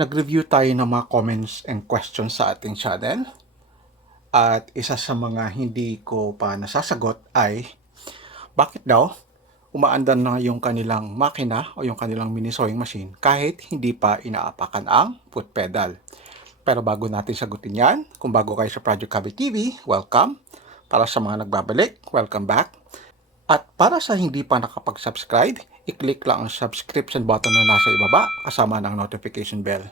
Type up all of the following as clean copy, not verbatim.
Nag-review tayo ng mga comments and questions sa ating channel. At isa sa mga hindi ko pa nasasagot ay, bakit daw umaandar na yung kanilang makina o yung kanilang mini sewing machine kahit hindi pa inaapakan ang foot pedal? Pero bago natin sagutin yan, kung bago kayo sa Project Cabbie TV, welcome. Para sa mga nagbabalik, welcome back. At para sa hindi pa nakapag-subscribe, i-click lang ang subscription button na nasa ibaba kasama ng notification bell.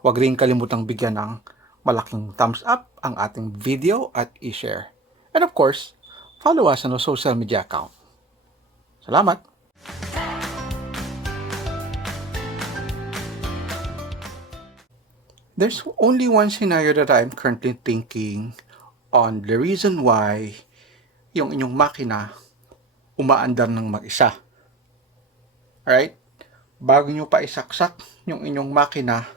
Huwag rin kalimutang bigyan ng malaking thumbs up ang ating video at i-share. And of course, follow us on our social media account. Salamat! There's only one scenario that I'm currently thinking on the reason why yung inyong makina umaandar ng mag-isa. Alright? Bago nyo pa isaksak yung inyong makina,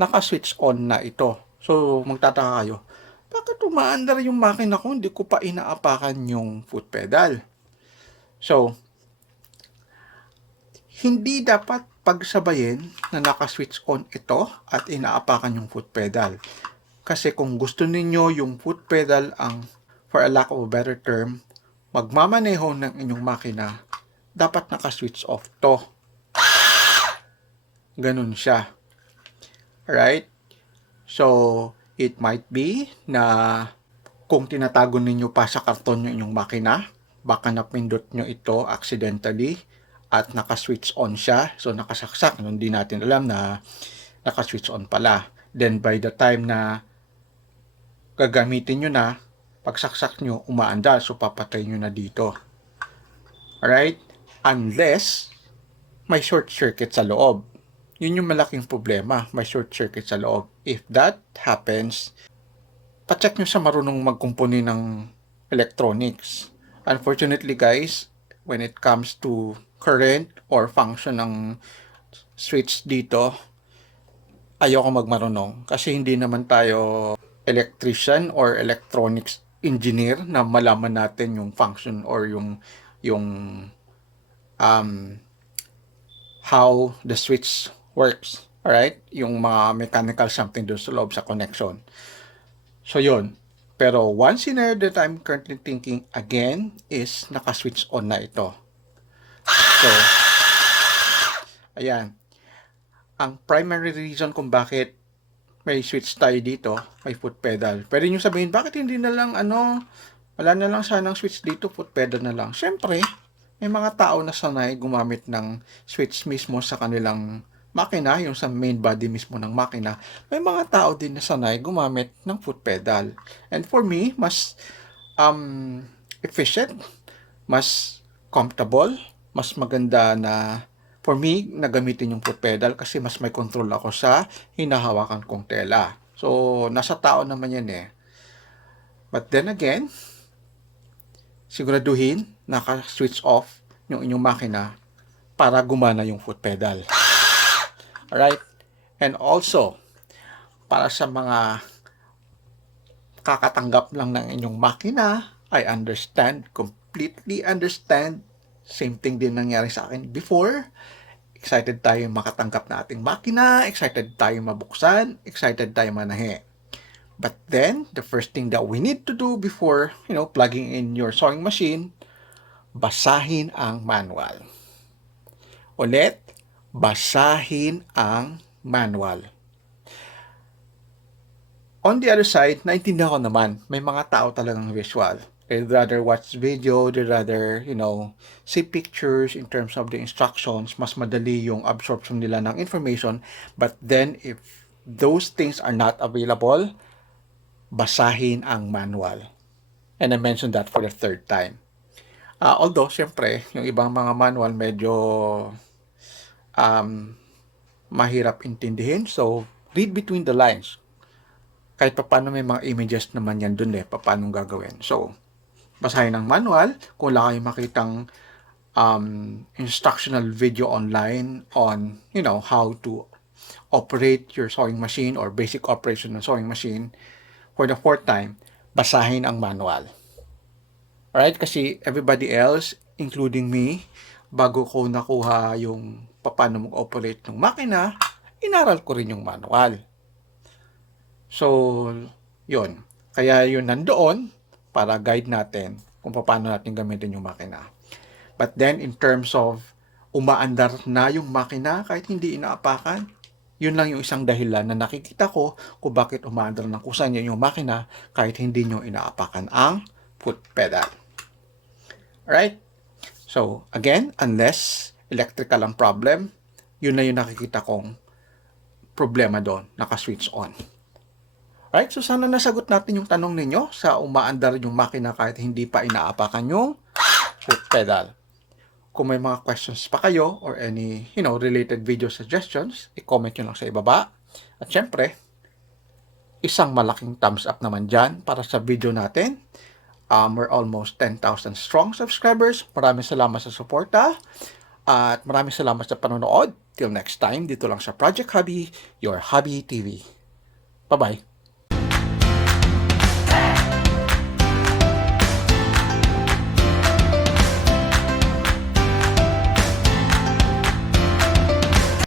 naka-switch on na ito. So, magtataka kayo, bakit umaandar yung makina ko? Hindi ko pa inaapakan yung foot pedal. So, hindi dapat pagsabayin na naka-switch on ito at inaapakan yung foot pedal. Kasi kung gusto ninyo yung foot pedal ang, for a lack of a better term, magmamaneho ng inyong makina, dapat naka-switch off to. Ganun siya. Alright? So, it might be na kung tinatago ninyo pa sa karton yung inyong makina, baka napindot nyo ito accidentally at naka-switch on siya. So, nakasaksak. Hindi natin alam na naka-switch on pala. Then, by the time na gagamitin nyo na, pagsaksak nyo, umaandar. So, papatay nyo na dito. Alright? Unless may short circuit sa loob. Yun yung malaking problema. May short circuit sa loob. If that happens, pacheck nyo sa marunong magkumpuni ng electronics. Unfortunately, guys, when it comes to current or function ng switch dito, ayoko magmarunong kasi hindi naman tayo electrician or electronics engineer na malaman natin yung function or yung how the switch works. Alright? Yung mga mechanical something doon sa loob sa connection. So, yun. Pero one scenario that I'm currently thinking again is naka-switch on na ito. So, ayan. Ang primary reason kung bakit may switch tayo dito, may foot pedal. Pwede nyo sabihin, bakit hindi na lang wala na lang sanang switch dito, foot pedal na lang. Siyempre, may mga tao na sanay gumamit ng switch mismo sa kanilang makina, yung sa main body mismo ng makina. May mga tao din na sanay gumamit ng foot pedal. And for me, mas efficient, mas comfortable, mas maganda na for me na gamitin yung foot pedal kasi mas may control ako sa hinahawakan kong tela. So, nasa tao naman yan eh. But then again, siguraduhin naka-switch off yung inyong makina para gumana yung foot pedal. Alright? And also, para sa mga kakatanggap lang ng inyong makina, I understand, completely understand. Same thing din nangyari sa akin before. Excited tayo makatanggap na ating makina, excited tayo mabuksan, excited tayo manahe. But then, the first thing that we need to do before, plugging in your sewing machine, basahin ang manual. Ulit, basahin ang manual. On the other side, naintindihan ko naman, may mga tao talagang visual. They'd rather watch video, they'd rather, see pictures in terms of the instructions. Mas madali yung absorption nila ng information. But then, if those things are not available, basahin ang manual. And I mentioned that for the third time. Although, syempre, yung ibang mga manual medyo mahirap intindihin. So, read between the lines. Kahit pa paano may mga images naman yan dun paano gagawin. So, basahin ang manual. Kung wala kayong makitang instructional video online on, how to operate your sewing machine or basic operation ng sewing machine, for the fourth time, basahin ang manual. Alright? Kasi everybody else, including me, bago ko nakuha yung paano mag-operate ng makina, inaral ko rin yung manual. So, yun. Kaya yun nandoon para guide natin kung paano natin gamitin yung makina. But then, in terms of umaandar na yung makina kahit hindi inaapakan, yun lang yung isang dahilan na nakikita ko kung bakit umaandar ng kusa niyo yung makina kahit hindi nyo inaapakan ang foot pedal. Alright? So, again, unless electrical ang problem, yun na yung nakikita kong problema doon, naka-switch on. Alright, so sana nasagot natin yung tanong ninyo sa umaandar yung makina kahit hindi pa inaapakan yung foot pedal. Kung may mga questions pa kayo or any, related video suggestions, i-comment nyo lang sa ibaba. At syempre, isang malaking thumbs up naman dyan para sa video natin. We're almost 10,000 strong subscribers. Maraming salamat sa suporta. At maraming salamat sa panonood. Till next time, dito lang sa Project Hobby, your Hobby TV. Bye-bye.